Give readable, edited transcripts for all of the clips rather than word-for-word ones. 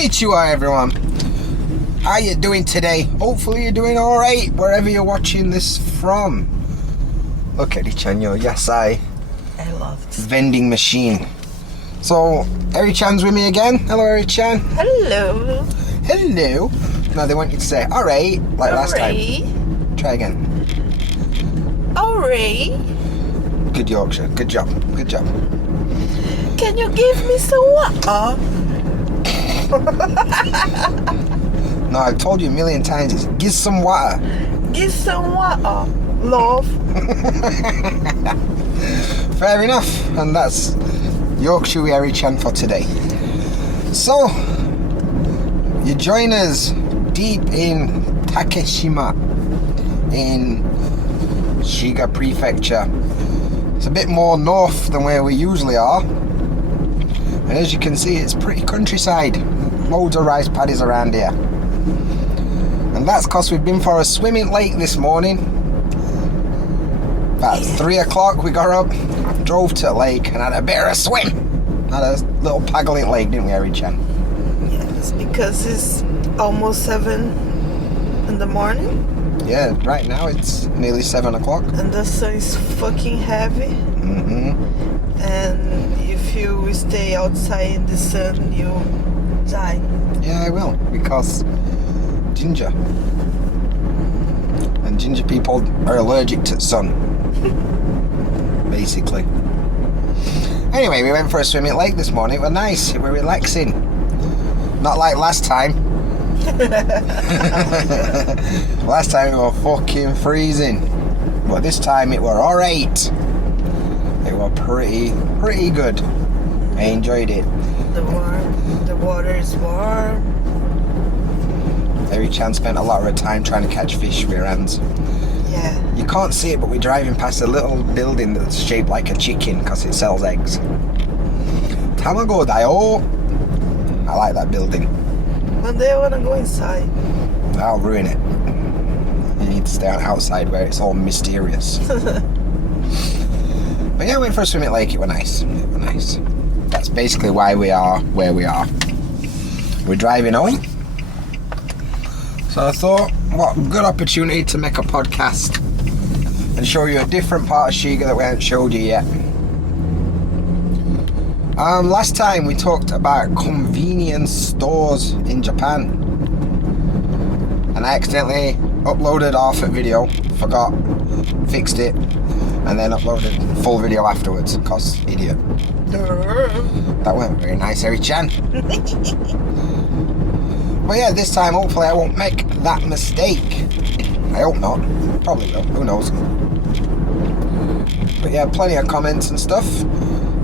Konnichiwa, everyone. How you doing today? Hopefully you're doing alright wherever you're watching this from. Look at Eri-chan, yes I love this vending machine. So Eri-chan's with me again. Hello Eri-chan. Hello. Hello. Now they want you to say alright like last time. Try again. Alright. Good Yorkshire. Good job. Good job. Can you give me some water? No, I've told you a million times. It's give some water. Give some water, love. Fair enough. And that's Yorkshire with Eri-chan for today. So, you join us deep in Takeshima in Shiga Prefecture. It's a bit more north than where we usually are. And as you can see, it's pretty countryside. Loads of rice paddies around here. And that's because we've been for a swimming lake this morning. About 3 o'clock we got up, drove to the lake and had a bit of a swim. Had a little paddling lake, didn't we, Eri-chan? Yes, because it's almost 7 in the morning. Yeah, right now it's nearly 7 o'clock. And the sun is fucking heavy. Mm-hmm. And if you stay outside in the sun, you die. Yeah, I will, because ginger. And ginger people are allergic to sun. Basically. Anyway, we went for a swimming lake this morning. It was nice. It was relaxing. Not like last time. Last time it was fucking freezing. But this time it were alright. It was pretty good. I enjoyed it. The water is warm. Eri-chan spent a lot of her time trying to catch fish with her hands. Yeah. You can't see it, but we're driving past a little building that's shaped like a chicken because it sells eggs. Tamago dayo. I like that building. One day I want to go inside. I'll ruin it. You need to stay outside where it's all mysterious. But yeah, we went for a swim at lake. It was nice. It was nice. That's basically why we are where we are. We're driving home. So I thought, what a good opportunity to make a podcast and show you a different part of Shiga that we haven't showed you yet. Last time we talked about convenience stores in Japan, and I accidentally uploaded half a video, forgot, fixed it, and then uploaded full video afterwards, cause idiot. That went very nice, Eri-chan. But yeah, this time hopefully I won't make that mistake. I hope not. Probably will, who knows. But yeah, plenty of comments and stuff.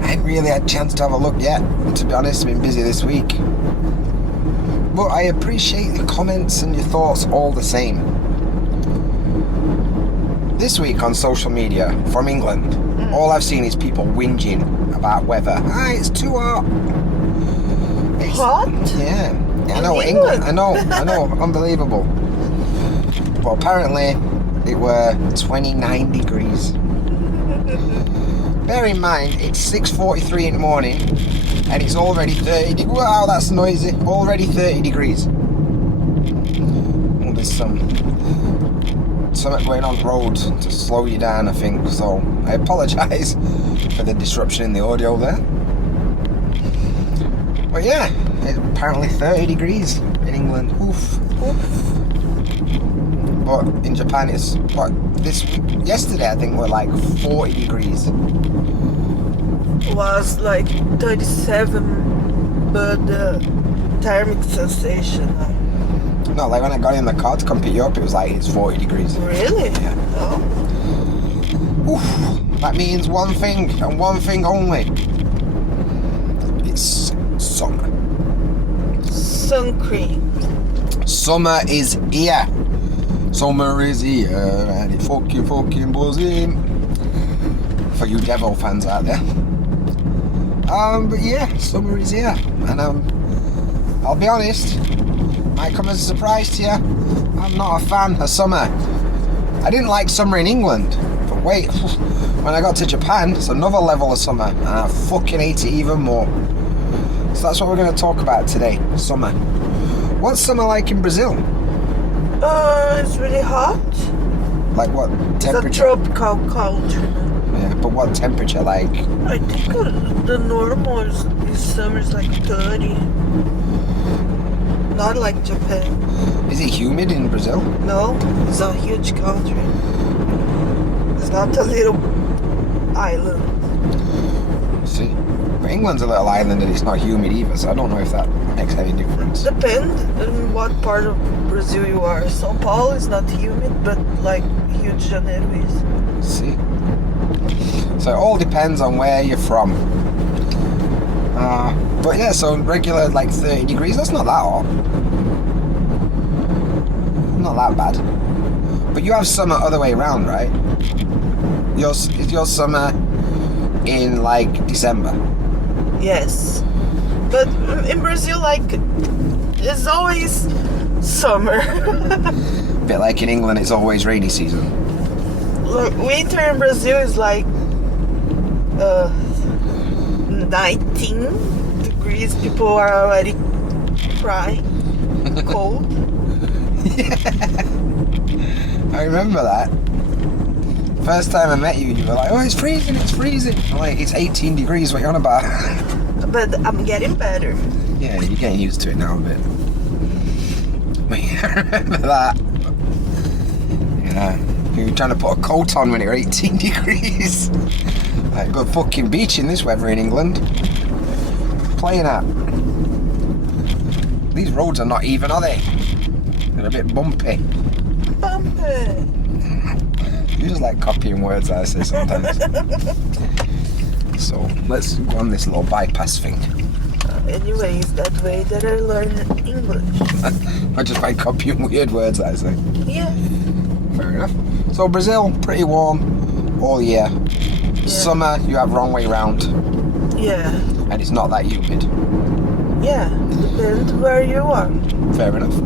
I haven't really had a chance to have a look yet, to be honest. I've been busy this week. But I appreciate the comments and your thoughts all the same. This week on social media from England, all I've seen is people whinging about weather. It's too hot. It's hot? Yeah. I know, England. I know, unbelievable. But apparently it were 29 degrees. Bear in mind, it's 6:43 in the morning and it's already 30 degrees. Wow, that's noisy. Already 30 degrees. Well, there's something going on the road to slow you down, I think. So I apologise for the disruption in the audio there. But yeah, it's apparently 30 degrees in England. Oof. But in Japan it's yesterday I think were like 40 degrees. Was like 37, but the thermic sensation. No, like when I got in the car to come pick you up, it was like it's 40 degrees. Really? Yeah. Oh. Oof. That means one thing and one thing only. It's summer. Sun cream. Summer is here. Summer is here and it fucking buzzing. For you Devil fans out there. But yeah, summer is here. And I'll be honest, might come as a surprise to you. I'm not a fan of summer. I didn't like summer in England. But wait, when I got to Japan, it's another level of summer. And I fucking hate it even more. So that's what we're going to talk about today, summer. What's summer like in Brazil? It's really hot. Like what temperature? It's a tropical culture. Yeah, but what temperature like? I think the normal this summer is like 30. Not like Japan. Is it humid in Brazil? No, it's a huge country. It's not a little island. See? But England's a little island and it's not humid either, so I don't know if that makes any difference. Depends on what part of Brazil you are. São Paulo is not humid, but like Rio de Janeiro is. See? So it all depends on where you're from. But yeah, so regular like 30 degrees, that's not that hot. Not that bad. But you have summer other way around, right? Is your summer in like December? Yes. But in Brazil, like, it's always summer. Bit like in England, it's always rainy season. Look, winter in Brazil is like 19 degrees. People are already crying. Cold. Yeah. I remember that. First time I met you, you were like, oh, it's freezing. I'm like, it's 18 degrees, what you on about? But I'm getting better. Yeah, you're getting used to it now a bit. But yeah, I remember that. Yeah, you were trying to put a coat on when it was 18 degrees. Like, good fucking beach in this weather in England. Playing at. These roads are not even, are they? They're a bit bumpy. Bumpy. You just like copying words I say sometimes. So let's go on this little bypass thing. Anyway, it's that way that I learn English. I just by copying weird words I say. Yeah. Fair enough. So Brazil, pretty warm all year. Yeah. Summer, you have wrong way round. Yeah. And it's not that humid. Yeah. Depends where you are. Fair enough.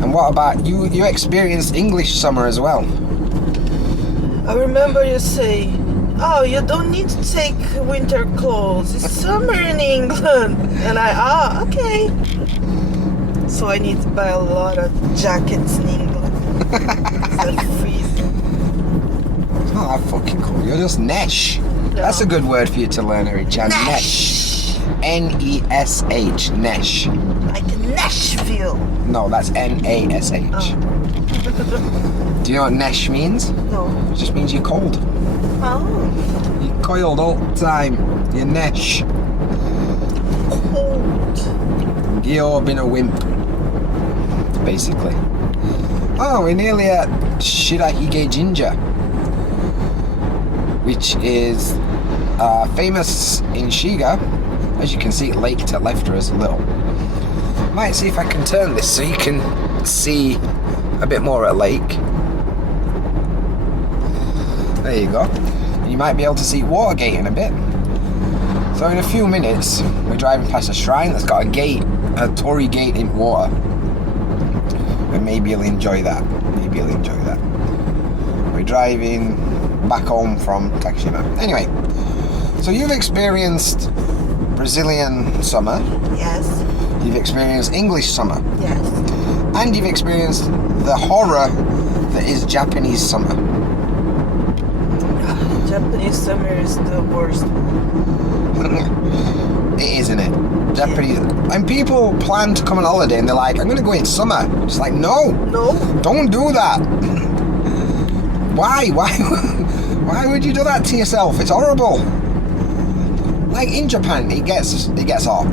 And what about you? You experienced English summer as well. I remember you say, oh, you don't need to take winter clothes. It's summer in England. And okay. So I need to buy a lot of jackets in England. It's freezing. It's not that fucking cool. You're just nesh. No. That's a good word for you to learn, Harry Chan. Nesh. Nesh. Nesh. Like Nashville. No, that's Nash. Oh. Do you know what nesh means? No. It just means you're cold. Oh. You're coiled all the time. You're nesh. Cold. You've been a wimp. Basically. Oh, we're nearly at Shirahige Jinja, which is famous in Shiga. As you can see, lake to left of us a little. Might see if I can turn this so you can see a bit more at lake. There you go. You might be able to see Watergate in a bit. So in a few minutes, we're driving past a shrine that's got a gate, a torii gate in water. And maybe you'll enjoy that. We're driving back home from Takashima. Anyway, so you've experienced Brazilian summer. Yes. You've experienced English summer. Yes. And you've experienced the horror that is Japanese summer. Japanese summer is the worst. It is, isn't it? Japanese. And people plan to come on holiday and they're like, I'm going to go in summer. It's like, no. Don't do that. Why? Why would you do that to yourself? It's horrible. Like in Japan, it gets hot.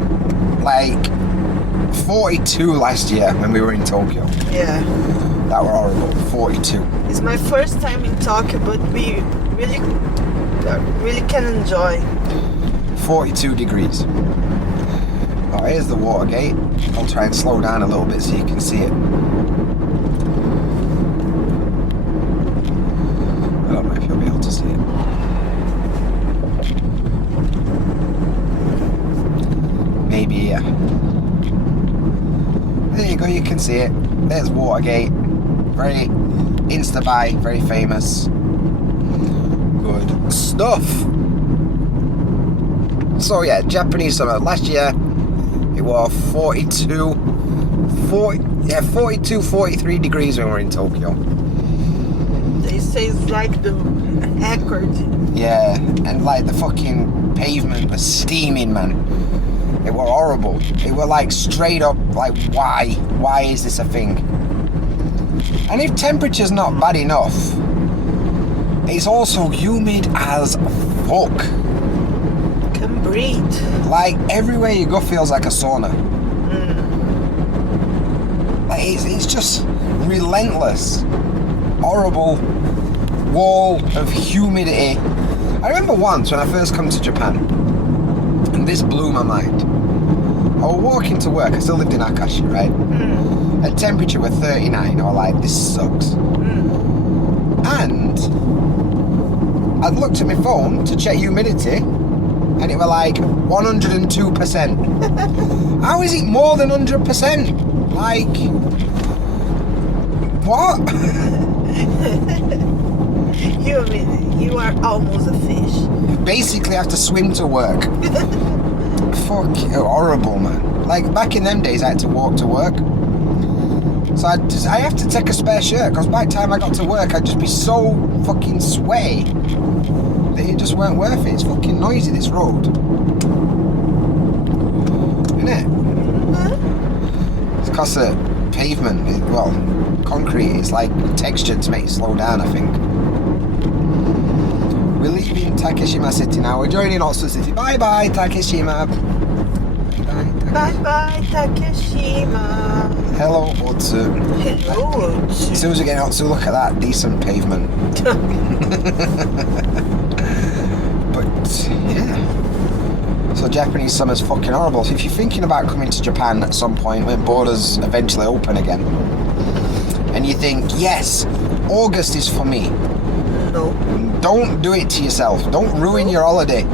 Like 42 last year when we were in Tokyo. Yeah. That were horrible. 42. It's my first time in Tokyo, but we really can enjoy. 42 degrees. Oh, here's the Watergate. I'll try and slow down a little bit so you can see it. I don't know if you'll be able to see it. Maybe here. There you go, you can see it. There's Watergate. Very Insta-buy, very famous. Good stuff. So yeah, Japanese summer. Last year, it was 42, 43 degrees when we were in Tokyo. They say it's like the record. Yeah, and like the fucking pavement was steaming, man. It were horrible. It were like straight up, like why? Why is this a thing? And if temperature's not bad enough, it's also humid as fuck. Can breathe. Like everywhere you go feels like a sauna. Like it's just relentless, horrible wall of humidity. I remember once when I first come to Japan, and this blew my mind. I was walking to work. I still lived in Akashi, right? At temperature was 39. I was like, this sucks. And I'd looked at my phone to check humidity, and it was like 102%. How is it more than 100%? Like, what? You are almost a fish. Basically, I have to swim to work. Fuck, horrible, man. Like, back in them days, I had to walk to work. So I have to take a spare shirt, because by the time I got to work, I'd just be so fucking sweaty that it just weren't worth it. It's fucking noisy, this road. Isn't it? It's because the pavement, concrete is like textured to make you slow down, I think. We're leaving Takeshima City now. We're joining Otsu City. Bye bye, Takeshima. Bye bye, Takeshima. Hello, Otsu. Hello, Otsu. As soon as we get Otsu, look at that decent pavement. But yeah. So Japanese summer's fucking horrible. So if you're thinking about coming to Japan at some point when borders eventually open again, and you think, yes, August is for me. No. Don't do it to yourself. Don't ruin your holiday.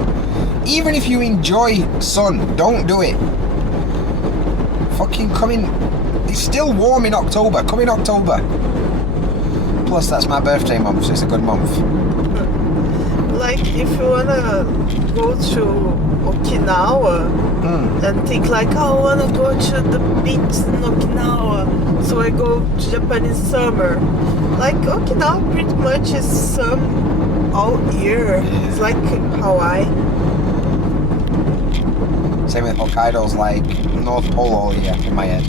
Even if you enjoy sun, don't do it. Fucking come in. It's still warm in October. Come in October. Plus, that's my birthday month, so it's a good month. Like, if you wanna go to Okinawa and think like, oh, I wanna go to the beach in Okinawa, so I go to Japan in summer. Like, Okinawa pretty much is sun all year. It's like Hawaii. Same with Hokkaido's like North Pole all year in my head.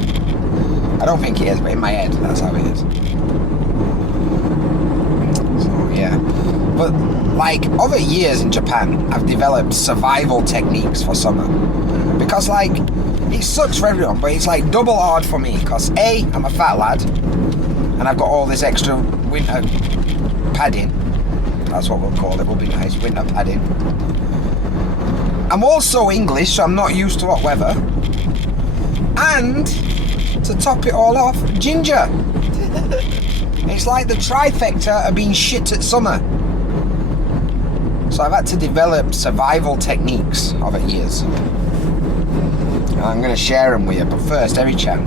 I don't think it is, but in my head, that's how it is. So, yeah. But, like, over years in Japan, I've developed survival techniques for summer. Because, like, it sucks for everyone, but it's, like, double hard for me. Because, A, I'm a fat lad, and I've got all this extra winter padding. That's what we'll call it. Will be nice, winter padding. I'm also English, so I'm not used to hot weather. And, to top it all off, ginger. It's like the trifecta of being shit at summer. So I've had to develop survival techniques over years. And I'm going to share them with you, but first, Eri-chan,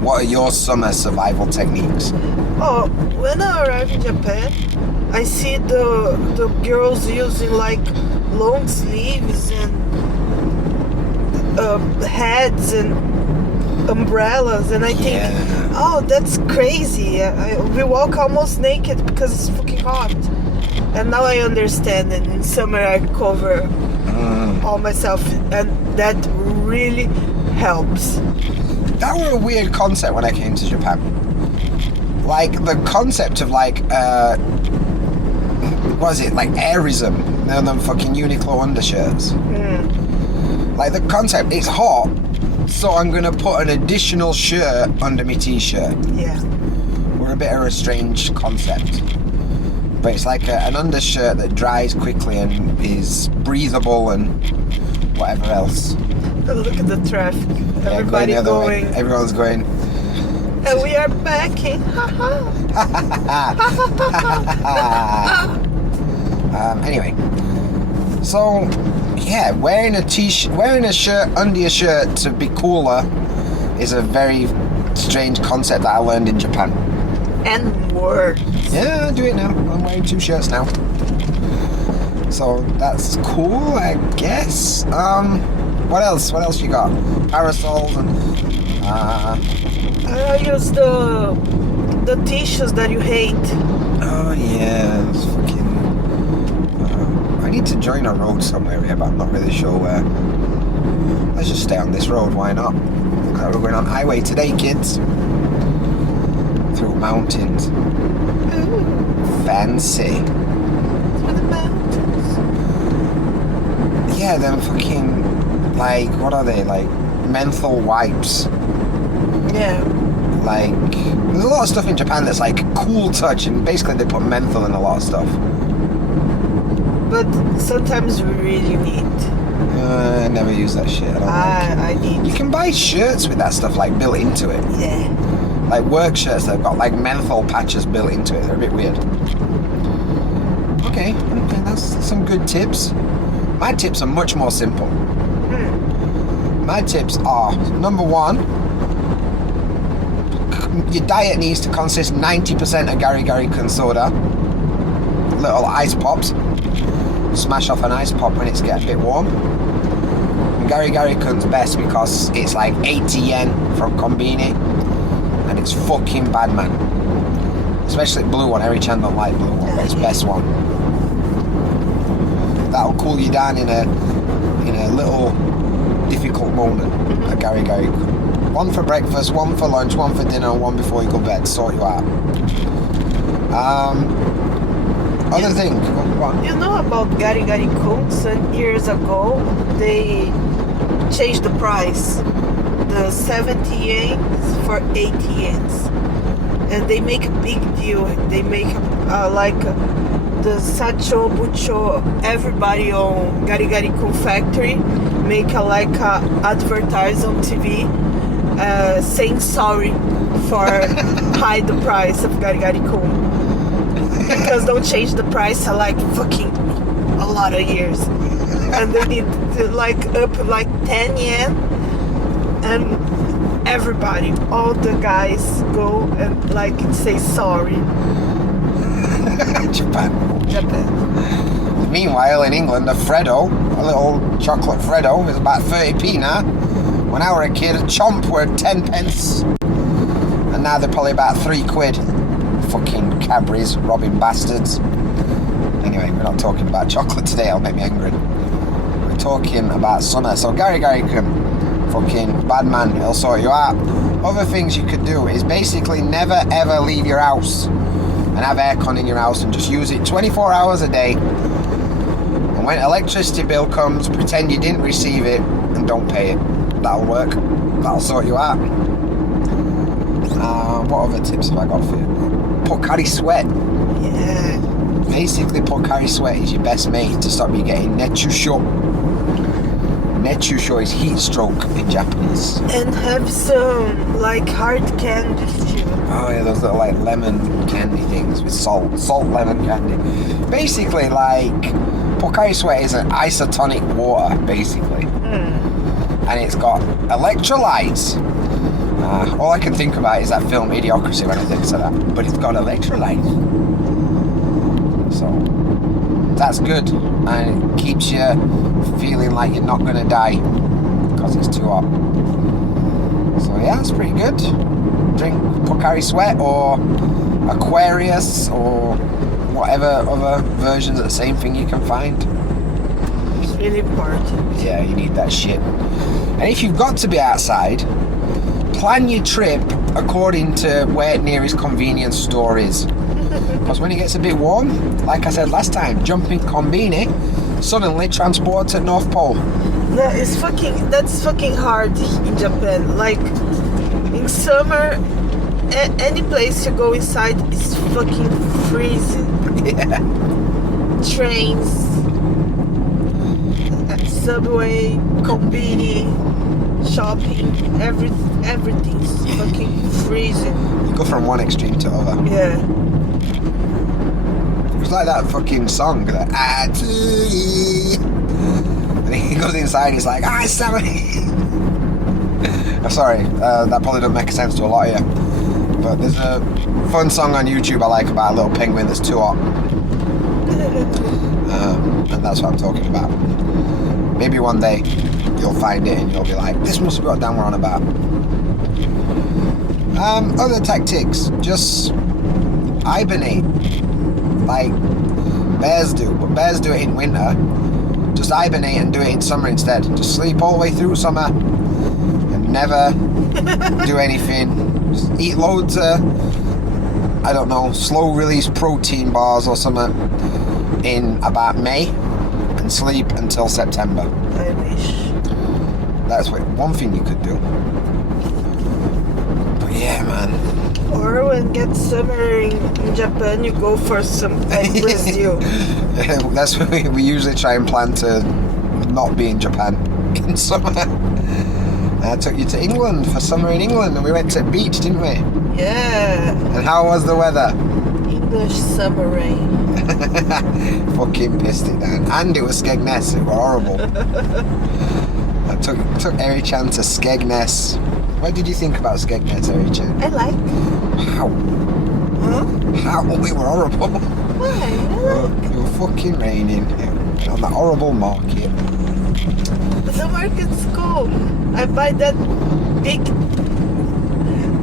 what are your summer survival techniques? Oh, when I arrive in Japan, I see the girls using like long sleeves and hats and umbrellas, and I think, oh, that's crazy. We walk almost naked because it's fucking hot. And now I understand, and in summer I cover all myself, and that really helps. That was a weird concept when I came to Japan. Like, the concept of, like, what is it, like airism, and them fucking Uniqlo undershirts. Like, the concept, it's hot, so I'm going to put an additional shirt under my t-shirt. Yeah. We're a bit of a strange concept. But it's like an undershirt that dries quickly and is breathable and whatever else. Look at the traffic. Everybody going. Everyone's going. And we are backing. Anyway, so yeah, wearing a shirt under your shirt to be cooler is a very strange concept that I learned in Japan. And words. Yeah, I do it now. I'm wearing 2 shirts now. So that's cool, I guess. What else? What else you got? Parasols and I use the tissues that you hate. oh yeah, it's fucking. I need to join a road somewhere here, but I'm not really sure where. Let's just stay on this road. Why not? Looks like we're going on highway today, kids. Through mountains. Ooh, Fancy. through the mountains. Yeah, them fucking like what are they like? Menthol wipes. Yeah. Like, there's a lot of stuff in Japan that's like cool touch, and basically they put menthol in a lot of stuff. But sometimes we really need. I never use that shit. I don't I like it. need. You can buy shirts with that stuff like built into it. Yeah. Like work shirts that have got like menthol patches built into it. They're a bit weird. Okay, that's some good tips. My tips are much more simple. My tips are, number one, your diet needs to consist 90% of Gary Kun soda. Little ice pops. Smash off an ice pop when it's getting a bit warm. And Gary Kun's best because it's like 80 yen from Konbini. And it's fucking bad, man. Especially blue one. Every chan don't like blue one, but it's best one. That'll cool you down in a little difficult moment. A Gary Kun. One for breakfast, one for lunch, one for dinner, and one before you go to bed. Sort you out. Other thing. What? You know about Gari Kun? Some years ago, they changed the price. The 70 yen for 80 yens. And they make a big deal. They make like the Sacho, Bucho, everybody on Gari Kun factory make a advertise on TV saying sorry for hide the price of Gari Kun. Because they'll change the price like fucking a lot of years. And they need to up 10 yen. And everybody, all the guys go and say sorry. Japan. Meanwhile, in England, a Freddo, a little chocolate Freddo, is about 30p now. When I were a kid, a chomp were 10 pence. And now they're probably about 3 quid. Fucking Cadbury's, robbing bastards. Anyway, we're not talking about chocolate today, it'll make me angry. We're talking about summer. So Gary Kun, fucking bad man, he'll sort you out. Other things you could do is basically never ever leave your house and have aircon in your house and just use it 24 hours a day. And when electricity bill comes, pretend you didn't receive it and don't pay it. That'll work. That'll sort you out. What other tips have I got for you? Pocari Sweat. Yeah. Basically, Pocari Sweat is your best mate to stop you getting netchusho. Netchusho is heat stroke in Japanese. And have some hard candies too. Oh yeah, those little lemon candy things with salt lemon candy. Basically, Pocari Sweat is an isotonic water, basically. And it's got electrolytes. All I can think about is that film Idiocracy when I think of that. But it's got electrolytes. So that's good. And it keeps you feeling like you're not going to die because it's too hot. So yeah, it's pretty good. Drink Pocari Sweat or Aquarius or whatever other versions of the same thing you can find. It's really important. Yeah, you need that shit. And if you've got to be outside, plan your trip according to where nearest convenience store is. Because when it gets a bit warm, like I said last time, jumping Konbini, suddenly transport to North Pole. No, that's fucking hard in Japan. In summer, any place you go inside is fucking freezing. Yeah. Trains, subway, Konbini, shopping, everything's fucking freezing. You go from one extreme to other. Yeah. It's like that fucking song, that and he goes inside, he's like, sorry. I'm sorry, that probably doesn't make sense to a lot of you. But there's a fun song on YouTube I like about a little penguin that's too hot. And that's what I'm talking about. Maybe one day you'll find it and you'll be like, this must be what Dan were on about. Other tactics, just hibernate like bears do, but bears do it in winter. Just hibernate and do it in summer instead. Just sleep all the way through summer and never do anything. Just eat loads of, I don't know, slow release protein bars or something in about May and sleep until September. I wish. That's one thing you could do. But yeah, man. Or when it gets summer in Japan, you go for some like Brazil. That's what we usually try and plan to not be in Japan in summer. I took you to England for summer in England and we went to the beach, didn't we? Yeah. And how was the weather? English summer rain. Fucking pissed it down. And it was Skegness, it was horrible. I took Eri-chan to Skegness. What did you think about Skegness, Eri-chan? I like. How? Huh? How? We were horrible. Why? I like. It was fucking raining on that horrible market. The market's cool. I buy that big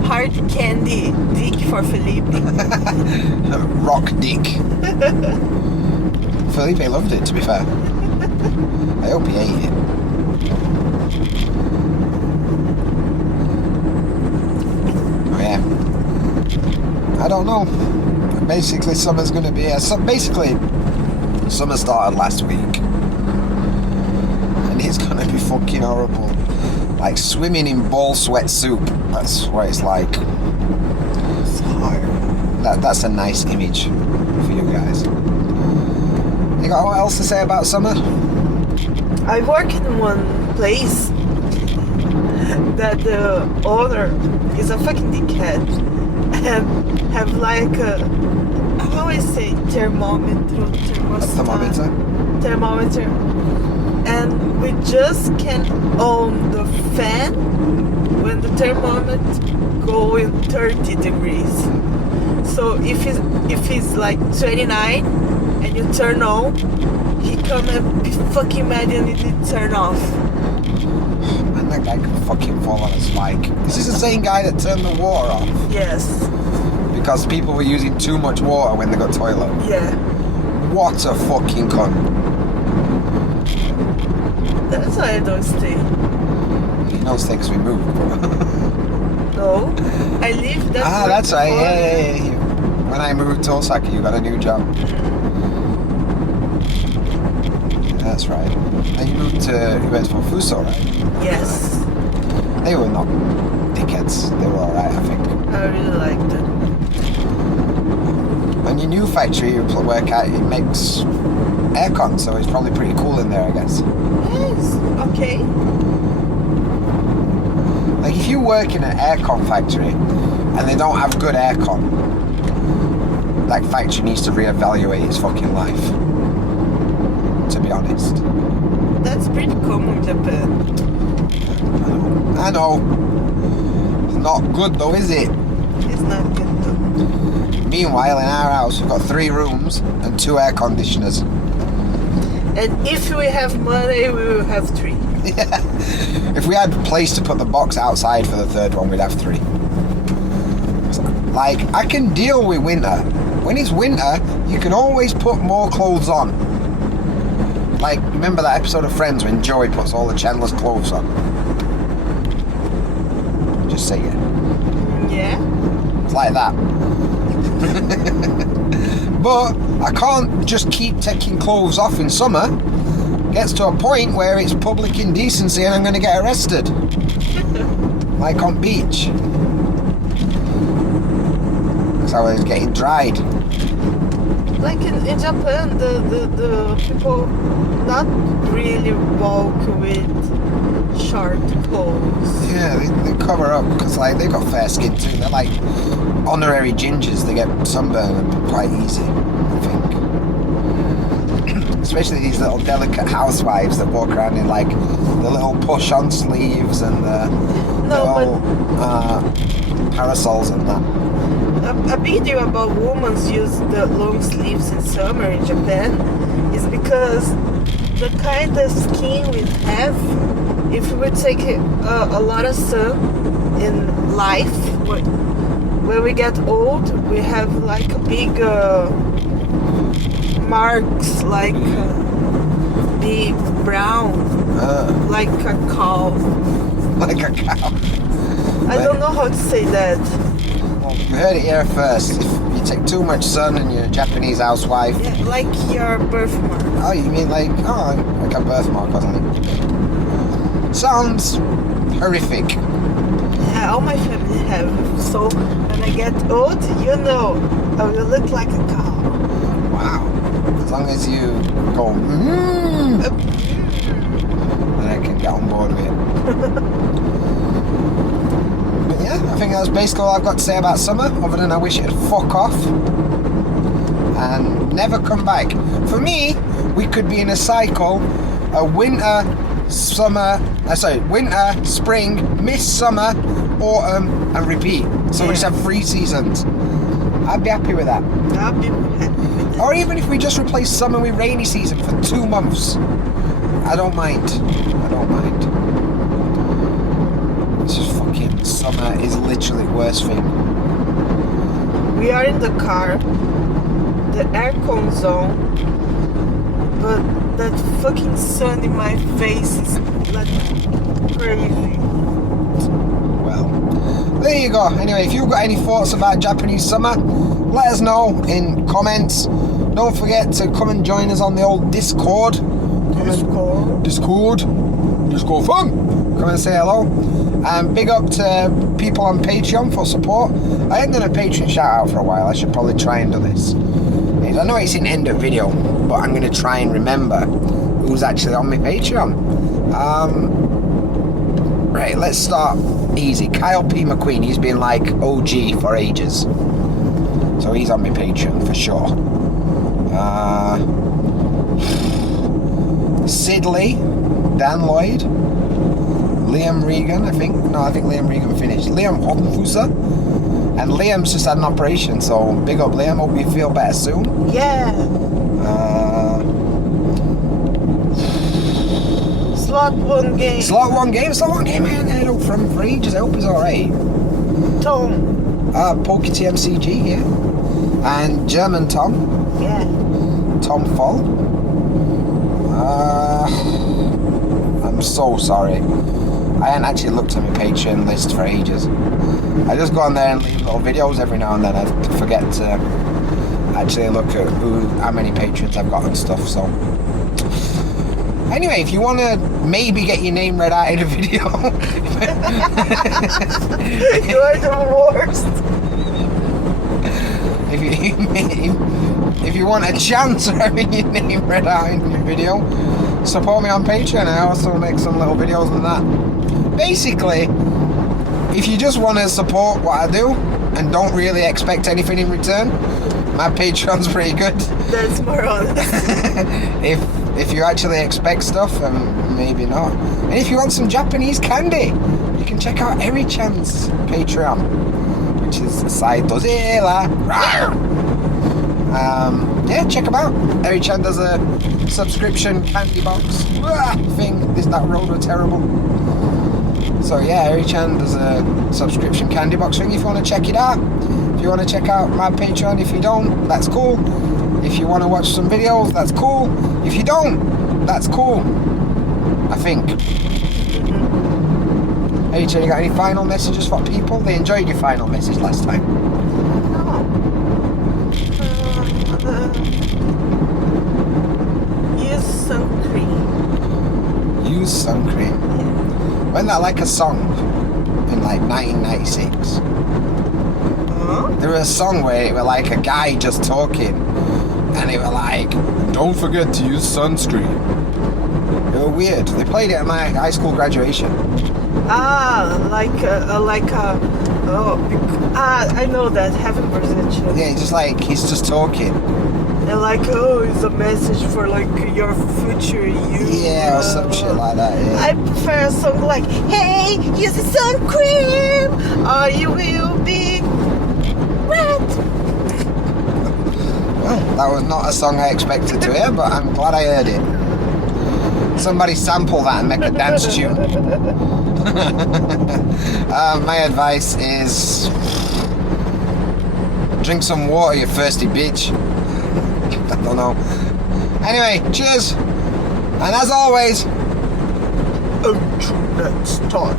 hard candy dick for Felipe. Rock dick. Felipe loved it, to be fair. I hope he ate it. Oh yeah. I don't know. Basically, summer's going to be here. So basically, summer started last week. And it's going to be fucking horrible. Like swimming in ball sweat soup. That's what it's like. It's hard. That's a nice image for you guys. You got what else to say about summer? I work in one place that the owner is a fucking dickhead and have like a, how I say, thermometer. And we just can on the fan when the thermometer go in 30 degrees. So if it's like 29 and you turn on, he come and be fucking mad and you need to turn off. Man, that guy could fucking fall on a spike. Is this the same guy that turned the water off? Yes. Because people were using too much water when they got toilet. Yeah. What a fucking cunt. That's why I don't stay. You don't stay because we moved. No. I live that. Ah, that's right. Yeah. When I moved to Osaka, you got a new job. That's right. And you went for Fuso, right? Yes. They were not dickheads. They were alright, I think. I really liked it. And your new factory you work at, it makes aircon, so it's probably pretty cool in there, I guess. Yes. Okay. Like if you work in an aircon factory and they don't have good aircon, that factory needs to reevaluate its fucking life. To be honest. That's pretty common in Japan. I know. It's not good though, is it? It's not good though. Meanwhile, in our house, we've got 3 rooms and 2 air conditioners. And if we have money, we will have 3. Yeah. If we had a place to put the box outside for the 3rd one, we'd have 3. Like, I can deal with winter. When it's winter, you can always put more clothes on. Like, remember that episode of Friends when Joey puts all the Chandler's clothes on? Just say it. Yeah. It's like that. But I can't just keep taking clothes off in summer. Gets to a point where it's public indecency and I'm going to get arrested. Like on beach. Because I was getting dried. Like in Japan, the people not really walk with short clothes. Yeah, they cover up because like they got fair skin too. They're like honorary gingers. They get sunburned quite easy, I think. Especially these little delicate housewives that walk around in like the little push-on sleeves and the little parasols and that. A video about women use the long sleeves in summer in Japan is is because the kind of skin we have, if we take a lot of sun in life, when we get old, we have like big marks, like be brown, like a cow. Like a cow. I don't know how to say that. Well, you heard it here first. If you take too much sun and you're a Japanese housewife. Yeah, like your birthmark. Oh, you mean like a birthmark, wasn't it? Sounds horrific. Yeah, all my family have. So when I get old, I will look like a cow. Wow. As long as you go, then I can get on board with it. But yeah, I think that's basically all I've got to say about summer, other than I wish it'd fuck off and never come back. For me, we could be in a cycle, a winter, spring, miss summer, autumn, and repeat. So we just have 3 seasons. I'd be happy with that. I'll be happy with that. Or even if we just replace summer with rainy season for 2 months. I don't mind. It's just fucking summer is literally the worst thing. We are in the car, the aircon's on, but that fucking sun in my face is like crazy. Well, there you go. Anyway, if you've got any thoughts about Japanese summer, let us know in comments. Don't forget to come and join us on the old Discord. Discord fam. Come and say hello. And big up to people on Patreon for support. I ain't done a Patreon shout out for a while. I should probably try and do this. I know it's in end of video, but I'm going to try and remember who's actually on my Patreon. Right, let's start easy. Kyle P. McQueen, he's been like OG for ages. So he's on my Patreon for sure. Sid Leigh, Dan Lloyd, Liam Regan, I think Liam Regan finished. Liam Hoppenfuser. And Liam's just had an operation, so big up Liam, hope you feel better soon. Yeah. Slot one game, man, I know from for ages, I hope he's alright. Tom. PokeTMcG, yeah. And German Tom. Yeah. Tom Fall. I'm so sorry. I hadn't actually looked at my Patreon list for ages. I just go on there and leave little videos every now and then. I forget to actually look at how many patrons I've got and stuff, so. Anyway, if you want to maybe get your name read out in a video. You are the worst. If you want a chance of having your name read out in your video, support me on Patreon. I also make some little videos on that. Basically, if you just want to support what I do and don't really expect anything in return, my Patreon's pretty good. That's more honest. If you actually expect stuff, maybe not. And if you want some Japanese candy, you can check out Eri-chan's Patreon, which is Saitozela. Yeah, check them out. Eri-chan does a subscription candy box thing. That road was terrible. So yeah, Eri-chan does a subscription candy box thing if you want to check it out. If you want to check out my Patreon, if you don't, that's cool. If you want to watch some videos, that's cool. If you don't, that's cool. I think. Eri-chan, you got any final messages for people? They enjoyed your final message last time. Use sun cream. Use sun cream. Wasn't that like a song in like 1996? There was a song where it was like a guy just talking, and it was like, "Don't forget to use sunscreen." It was weird. They played it at my high school graduation. I know that. Heaven versus Yeah, he's just talking. And it's a message for your future you. Yeah, or some shit like that. Yeah. I prefer a song like, "Hey, use the sun cream, or you will be red." Well, that was not a song I expected to hear, but I'm glad I heard it. Somebody sample that and make a dance tune. My advice is drink some water, you thirsty bitch. I don't know. Anyway, cheers. And as always, next time.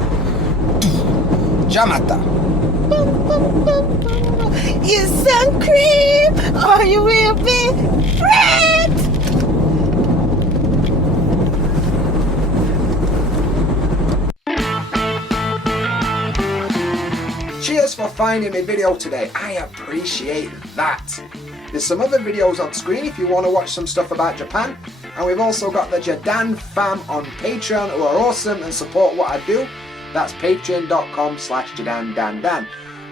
Jamata. You some creep, or you will be red. Cheers for finding my video today. I appreciate that. There's some other videos on screen if you want to watch some stuff about Japan. And we've also got the JaDanFam on Patreon who are awesome and support what I do. That's patreon.com/JaDanDanDan.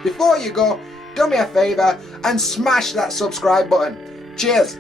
Before you go, do me a favour and smash that subscribe button. Cheers.